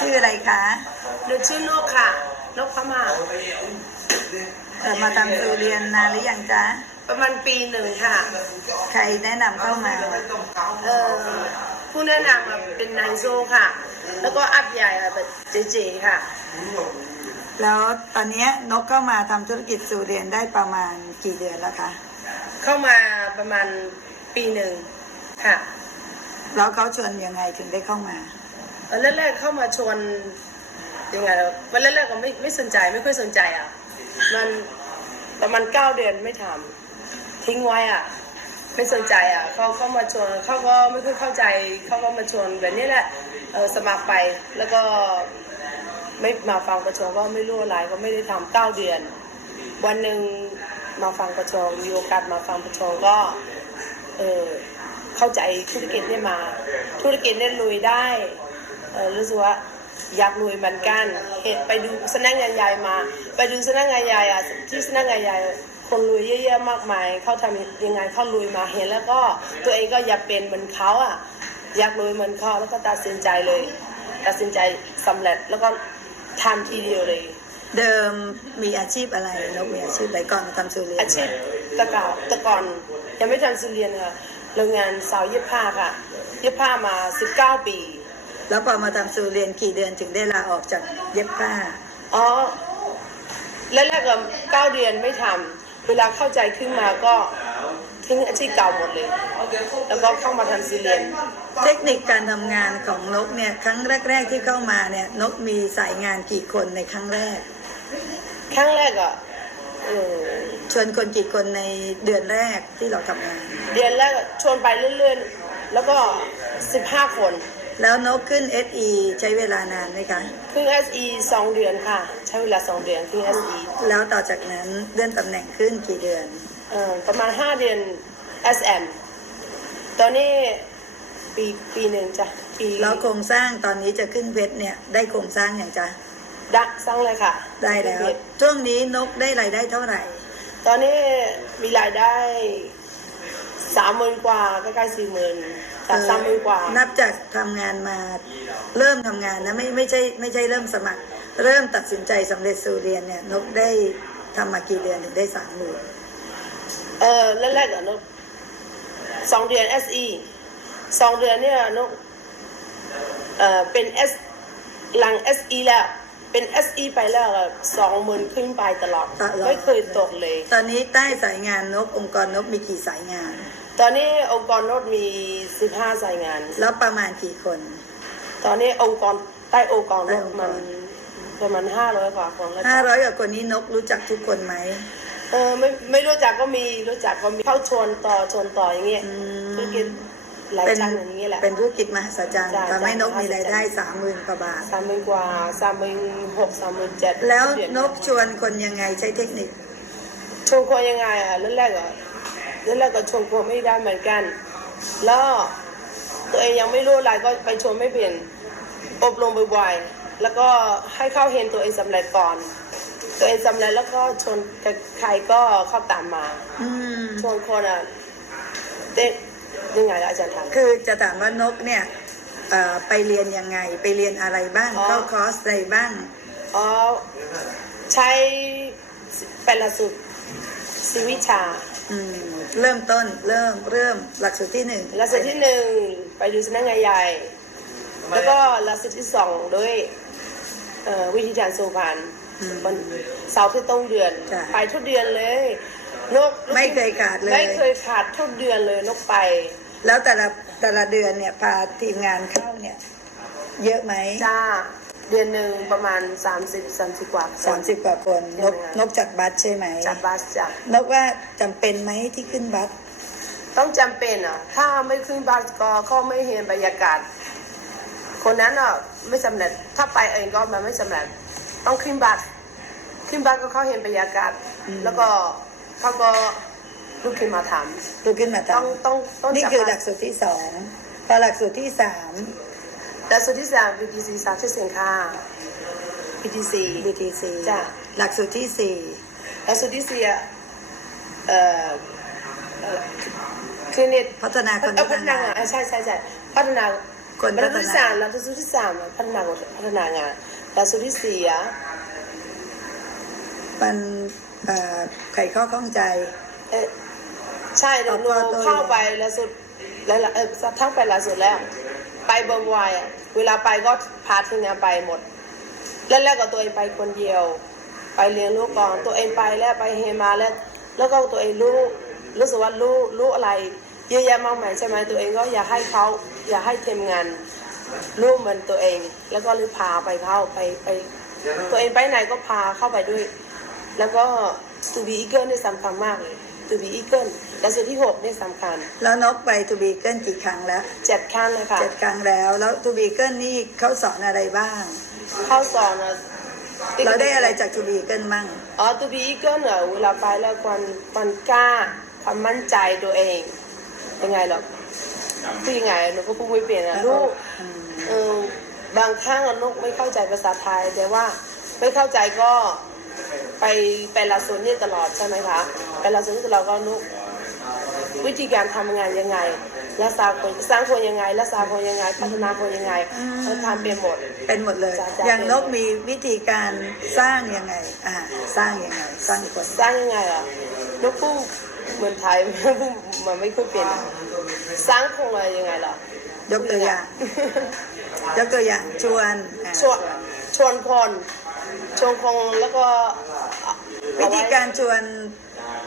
ชื่ออะไรคะหนูชื่อนกค่ะ นกพม่าเอ่อมาทำสูเรียนนานหรือยังจ๊ะ ประมาณปีหนึ่งค่ะ ใครแนะนำเข้ามา เอ่อผู้แนะนำอะเป็นนายโซค่ะ แล้วก็อัพใหญ่อะแบบเจเจค่ะ แล้วตอนเนี้ยนกเข้ามาทำธุรกิจสูเรียนได้ประมาณกี่เดือนแล้วคะ เข้ามาประมาณปีหนึ่งค่ะ แล้วเขาชวนยังไงถึงได้เข้ามา เออแรกๆเข้ามาชวนยังไงวันแรกๆก็ไม่ไม่สนใจไม่ค่อยสนใจอะ มันประมาณเก้าเดือนไม่ทำทิ้งไว้อะ ไม่สนใจอะเขาเขามาชวนเขาก็ไม่ค่อยเข้าใจเขาก็มาชวนแบบนี้แหละเออสมัครไปแล้วก็ไม่มาฟังประชงก็ไม่รู้อะไรก็ไม่ได้ทำเก้าเดือน วันหนึ่งมาฟังประชงมีโอกาสมาฟังประชงก็เออเข้าใจธุรกิจเนี่ยมา ธุรกิจเนี่ยลุยได้ รู้สึกว่าอยากลุยเหมือนกันเห็นไปดูสำนักงานใหญ่มา ไปดูสำนักงานใหญ่อะที่สำนักงานใหญ่คนลุยเยอะๆมากมายเขาทำยังไงเขาลุยมาเห็นแล้วก็ตัวเองก็อยากเป็นเหมือนเขาอะอยากลุยเหมือนเขาแล้วก็ตัดสินใจเลย ตัดสินใจสำเร็จแล้วก็ทำทีเดียวเลย เดิมมีอาชีพอะไรนกมีอาชีพอะไรก่อนมาทำสูเรียนอาชีพแตะก่อนแตะก่อนยังไม่ทำสุเรียนค่ะโรงงานสาวเย็บผ้าค่ะ เย็บผ้ามา 19 ปี แล้วพอมาทำสูเรียนกี่เดือนถึงได้ลาออกจากเย็บผ้า อ๋อแรกๆก็เก้าเดือนไม่ทำเวลาเข้าใจขึ้นมาก็ทิ้งอาชีพเก่าหมดเลย แล้วก็เข้ามาทำสุเรียน เทคนิคการทำงานของนกเนี่ยครั้งแรก ๆที่เข้ามาเนี่ยนกมีสายงานกี่คนในครั้งแรก ครั้งแรกอะเออชวนคนกี่คนในเดือนแรกที่เราทำงาน เดือนแรกอะชวนไปเรื่อยๆ แล้วก็15คน แล้วนกขึ้น SE ใช้เวลานานไหมคะ ขึ้น SE 2เดือนค่ะ ใช้เวลา2เดือนขึ้น SE แล้วต่อจากนั้นเลื่อนตำแหน่งขึ้นกี่เดือน เอ่อประมาณ5เดือน SM ตอนนี้ปีปีหนึ่งจ้ะปีแล้วโครงสร้างตอนนี้จะขึ้นเพชรเนี่ยได้โครงสร้างอย่างจ๊ะดักสร้างเลยค่ะได้แล้วช่วงนี้นกได้รายได้เท่าไหร่ ตอนนี้มีรายได้สามหมื่นกว่าใกล้ๆสี่หมื่น จากสามหมื่นกว่านับจากทำงานมาเริ่มทำงานนะไม่ไม่ใช่ไม่ใช่เริ่มสมัคร เริ่มตัดสินใจสำเร็จสู่เรียนเนี่ยนกได้ทำมากี่เดือนถึงได้สามหมื่นเออแรกๆอะนกสองเดือน SE สองเดือนเนี่ยนกเออเป็น S หลัง SE แล้วเป็น SE ไปแล้วสองหมื่นขึ้นไปตลอดไม่เคยตกเลย ตอนนี้ใต้สายงานนกองค์กรนกมีกี่สายงาน ตอนนี้องค์กรนกมี 15 สายงาน แล้วประมาณกี่คน ตอนนี้องค์กรใต้องค์กรนใต้กองค์กรมันประมาณ500กว่าคนแล้วห้าร้อยกว่าคนนี้นกรู้จักทุกคนไหมเออไม่ไม่รู้จักก็มีรู้จักก็มีเข้าชวนต่อชวนต่ออย่างเงี้ยอืมธุรกิจหลายเป็นจังอย่างเงี้ยแหละเป็นธุรกิจมหัศจรรย์จ้ะทำให้นกจ้ะมีรายได้สามหมื่นกว่าบาทสามหมื่นกว่าสามหมื่นหกสามหมื่นเจ็ดแล้วนกชวนคนยังไงใช้เทคนิคชวนคนยังไงอะเรื่องแรกอะ เรื่องแรกก็ชวนคนไม่ได้เหมือนกัน แล้วตัวเองยังไม่รู้อะไรก็ไปชวนไม่เปลี่ยนอบรมบ่อยๆแล้วก็ให้เข้าเห็นตัวเองสำเร็จก่อน ตัวเองสำเร็จแล้วก็ชวนใครก็เข้าตามมาอืมชวนคนอะเด็กยังไงล่ะอาจารย์ทันคือจะถามว่านกเนี่ยเอ่อไปเรียนยังไงไปเรียนอะไรบ้างอ๋อเข้าคอร์สอะไรบ้างอ๋อใช้เป็นหลักสูตรสิวิชา อืมเริ่มต้นเริ่มเริ่มหลักสูตรที่หนึ่งหลักสูตรที่หนึ่งไปดูสำนักงานใหญ่ แล้วก็หลักสูตรที่สองด้วยเอ่อวิธีการสูพานวันเสาร์ที่ต้นเดือน ไปทุกเดือนเลยนกไม่เคยขาดเลย ไม่เคยขาดทุกเดือนเลยนกไป แล้วแต่ละแต่ละเดือนเนี่ยพาทีมงานเข้าเนี่ย เยอะไหมจ้า เดือนหนึ่งประมาณ 30 30 กว่าคน สามสิบกว่าคนนกยังไงนกจากบัสใช่ไหมจากบัสจ้ะนกว่าจำเป็นไหมที่ขึ้นบัสต้องจำเป็นอะ ถ้าไม่ขึ้นบัสก็เขาไม่เห็นบรรยากาศ คนนั้นอะไม่สำเร็จถ้าไปเองก็มันไม่สำเร็จต้องขึ้นบัสขึ้นบัสก็เขาเห็นบรรยากาศ แล้วก็เขาก็ลุกขึ้นมาถามลุกขึ้นมาต้องทำต้องต้องนี่จับคือหบัลัสกสูตรที่สองพอหลักสูตรที่สาม หลักสูตรที่สาม BTC สาธิตสินค้า BTC BTC จ้ะหลักสูตรที่สี่หลักสูตรที่สี่อะเอ่อเอ่อคลินิกพัฒนาคนเออพัฒนางาานนอะใช่ใช่ใช่พัฒนาคนหลัพักฒสูตรที่นาสามหลักสูตรที่สามอะพัฒนาพัฒนางานหลักสูตรที่สี่อะมันเอ่อไขข้อข้องใจ เอ๊ะใช่หนูเอาหนูพอตัวเข้าไปหลักสูตรแล้วเออทั้งไปหลักสูตรแล้ว ไปเบอร์ไวอะเวลาไปก็พาทีมงานไปหมดแล้วแรกก็ตัวเองไปคนเดียว ไปเลี้ยงลูกก่อนตัวเองไปแล้วไปเฮมาแล้ว แล้วก็ตัวเองรู้รู้สึกว่ารู้รู้อะไรเยอะแยะมากมายใช่ไหมตัวเองก็อยากให้เขาอยากให้ทีมงานรู้เหมือนตัวเอง แล้วก็เลยพาไปเข้าไปไป ตัวเองไปไหนก็พาเข้าไปด้วย แล้วก็ตูบีอีเกิลนี่สำคัญมากเลย ตูบีอีเกิลและส่วนที่หกนี่สำคัญ แล้วนกไปทูบีเกิลกี่ครั้งแล้วเจ็ดขั้นเลยค่ะเจ็ดครั้งแล้ว แล้วทูบีเกิลนี่เขาสอนอะไรบ้าง เข้าสอนอะเราได้อะไรจากทูบีเกิลมั่ง อ๋อตูบีอีเกิลเนี่ยเวลาไปแล้วความความกล้า ความมั่นใจตัวเอง ยังไงหรอกพูดยังไงหนูก็พูดไม่เปลี่ยนอะลูกอืม เออบางครั้งอะลูกไม่เข้าใจภาษาไทย แต่ว่าไม่เข้าใจก็ไปไปลาซูนนี่ตลอดใช่ไหมคะ ไปลาซูนนี่ตลอดก็ลูกวิธีการทำงานยังไงรักษาคนสร้างคนยังไงรักษาคนยังไง พัฒนาคนยังไงเขาทำเป็นหมดเป็นหมดเลยจ้ะจ้ะอย่างนกมีวิธีการสร้างยังไงอ่าสร้างยังไง สร้างคนสร้างยังไงอะลูกพูดเหมือนไทยพูดมันไม่ค่อยเปลี่ยนอะสร้างคงอะไรยังไงล่ะยกตัวอย่างยกตัวอย่างชวนอ่าชวนชวนคนชวนคนแล้วก็เอาวิเอาไธีการชวน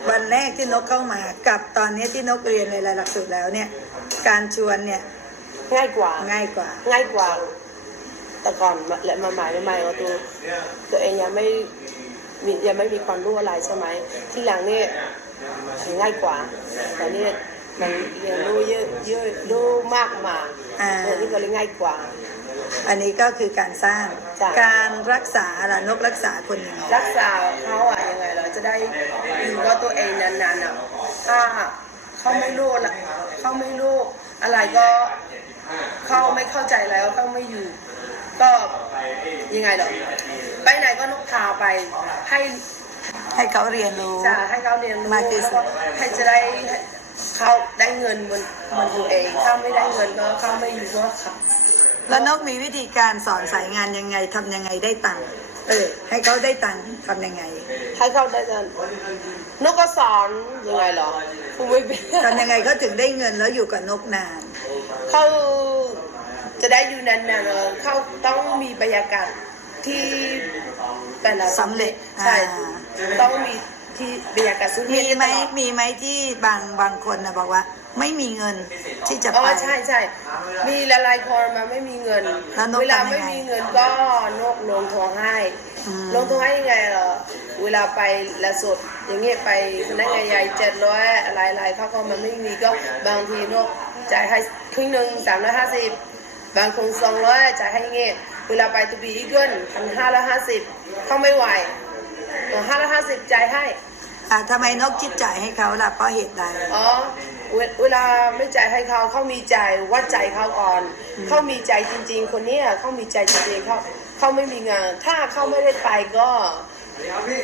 วันแรกที่นกเข้ามากับตอนนี้ที่นกเรียนในรายหลักสูตรแล้วเนี่ย การชวนเนี่ยง่ายกว่า ง่ายกว่า ง่ายกว่า แต่ก่อนมาและมาใหม่ใหม่ๆก็ตัวตัวเองยังไม่มียังไม่มีความรู้อะไรใช่ไหมที่หลังนี่ง่ายกว่า แต่นี่มันเรียนรู้เยอะเยอะรู้มากมาอ่าเออนี่ก็เลยง่ายกว่า อันนี้ก็คือการสร้างจ้ะ การรักษาล่ะนกรักษาคนยังไงรักษาเขาอะยังไงเราจะได้อยู่กับตัวเองนานๆอะถ้าเขาไม่รู้ละเขาไม่รู้อะไรก็เขาไม่เข้าใจแล้วเขาไม่อยู่ ก็ยังไงหรอไปไหนก็นกพาไปให้ให้เขาเรียนรู้ จะให้เขาเรียนรู้มากที่แล้วสุก็ดให้จะได้เขาได้เงินเหมันเหมันตัวเอง ถ้าไม่ได้เงินก็เขาไม่อยู่ก็ขับ แล้วนกมีวิธีการสอนสายงานยังไงทำยังไงได้ตังค์เออ ให้เขาได้ตังค์ทำยังไงให้เขาได้เงินนกก็สอนยังไงหรอกูไม่เป็นทำยังไงเขาถึงได้เงินแล้วอยู่กับนกนานเขาจะได้อยู่นานๆเออเขาต้องมีบรรยากาศที่แต่ละสำเร็จใช่อ่าต้องมีที่บรรยากาศสุดมีไหมตลอดมีไหมที่บางบางคนนะบอกว่า ไม่มีเงินที่จะอ๋ไปอใช่ใช่มีหลายๆคนมาไม่มีเงิน แล้วนกเวลาทำยังไงไม่มีเงินก็นกลงทองให้อืม ลงทองให้ยังไงเหรอเวลาไปละสดอย่างเงี้ยไปพนักงานใหญ่เจ็ดร้อยอะไรๆเขาก็มันไม่มีก็บางทีนกจ่ายให้ครึ่งหนึ่งสามร้อยห้าสิบบางคนสองร้อยจ่ายให้เงี้ยเวลาไปตูบีอีเกิลพันห้าร้อยห้าสิบเขาไม่ไหวห้าร้อยห้าสิบจ่ายให้ อ่าทำไมนกคิดจ่ายให้เขาล่ะเพราะเหตุใด อ๋อ เวเวลาไม่จ่ายให้เขาเขามีใจวัดใจเขาก่อน เขามีใจจริง ๆ คนเนี้ยเขามีใจจริงๆเขาเขาไม่มีงาน ถ้าเขาไม่ได้ไปก็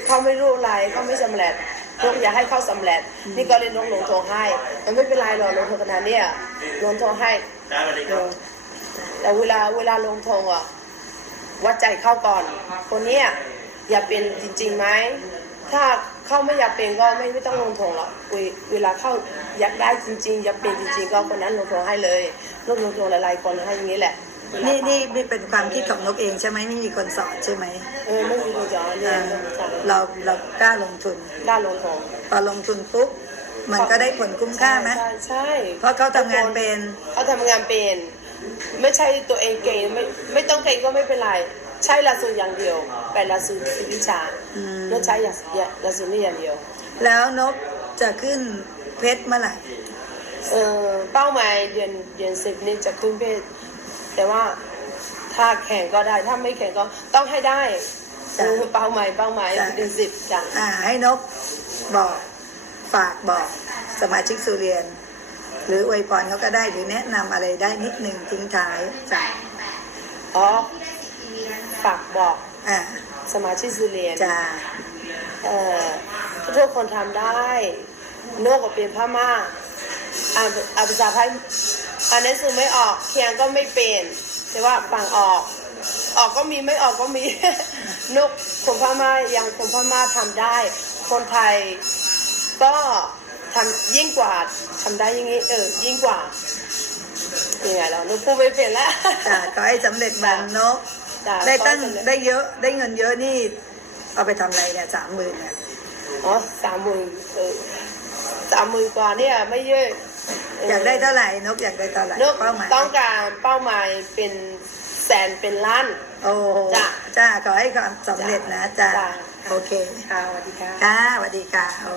เขาไม่รู้อะไรเขาไม่สำเร็จนกอยากให้เขาสำเร็จ นี่ก็เลยนกลงทองให้ มันไม่เป็นไรหรอกลงทองขนาดเนี้ยลงทองให้เออแต่เวลาเวลาลงทองอะวัดใจเขาก่อน คนเนี้ยอยากเป็นจริงๆไหม ถ้าเขาไม่อยากเป็นก็ไม่ไม่ต้องลงทงหรอกเวเวลาเขาอยากได้จริง ๆ อยากเป็นจริง ๆ ก็คนนั้นลงทงให้เลยลงลงทงหลายๆคนให้อย่างนี้แหละ นี่นี่นี่เป็นความคิดของนกเองใช่ไหมไม่มีคนสอนใช่ไหมเออไม่มีคนจะเนี่ยอ่าต้องทำเราเรากล้าลงทุนด้านลงทงพอลงทุนปุ๊บมันก็ได้ผลคุ้มค่าไหมใช่ใช่ เพราะเขาทำงานเป็น เขาทำงานเป็น ไม่ใช่ตัวเองเก่งไม่ไม่ต้องเก่งก็ไม่เป็นไร ใช้หลักสูตรอย่างเดียวแต่หลักสูตรสิวิชาอืมแล้วใช้อย่างหลักสูตรนี่อย่างเดียว แล้วนกจะขึ้นเพชรเมื่อไหร่เออเป้าหมายเดือนเดือนสิบนี่จะขึ้นเพศแต่ว่าถ้าแข่งก็ได้ถ้าไม่แข่งก็ต้องให้ได้จ้ะเออเป้าหมายเป้าหมายจ้ะเดือนสิบจ้ะอ่าให้นกบอกฝากบอกสมาชิกสุเรียน หรืออวยพรเขาก็ได้หรือแนะนำอะไรได้นิดหนึ่งทิ้งท้ายจ้ะอ๋อ ฝากบอกอ่าสมาชิกสุเรียนจ้าเอ่อทุกคนทำได้ โนกก็เป็นพม่าอ่านอ่านภาษาไทยอ่านหนังสือไม่ออกเขียนก็ไม่เป็นแต่ว่าฟังออก ออกก็มีไม่ออกก็มี นกคนพม่ายังคนพม่าทำได้ คนไทยก็ทำยิ่งกว่าทำได้อยังงี้เออยิ่งกว่ายังไงเรานกพูดไม่เป็นแล้วจ้ะขอให้สำเร็จมันนกจ้ะ ได้ตั้งขอให้สำเร็จได้เยอะได้เงินเยอะนี่เอาไปทำอะไรเนี่ยสามหมื่นเนี่ยอ๋อสามหมื่นเออสามหมื่นกว่าเนี่ยไม่เยอะเอยากได้เท่าไหร่นกอยากได้เท่าไหร่นกเป้าหมายต้องการเป้าหมายเป็นแสนเป็นล้าน โอ้จ้ะจ้าขอให้ความสำเร็จนะจ้าจ้ะโอเคค่ะสวัสดีค่ะค่ะสวัสดีค่ะโอ้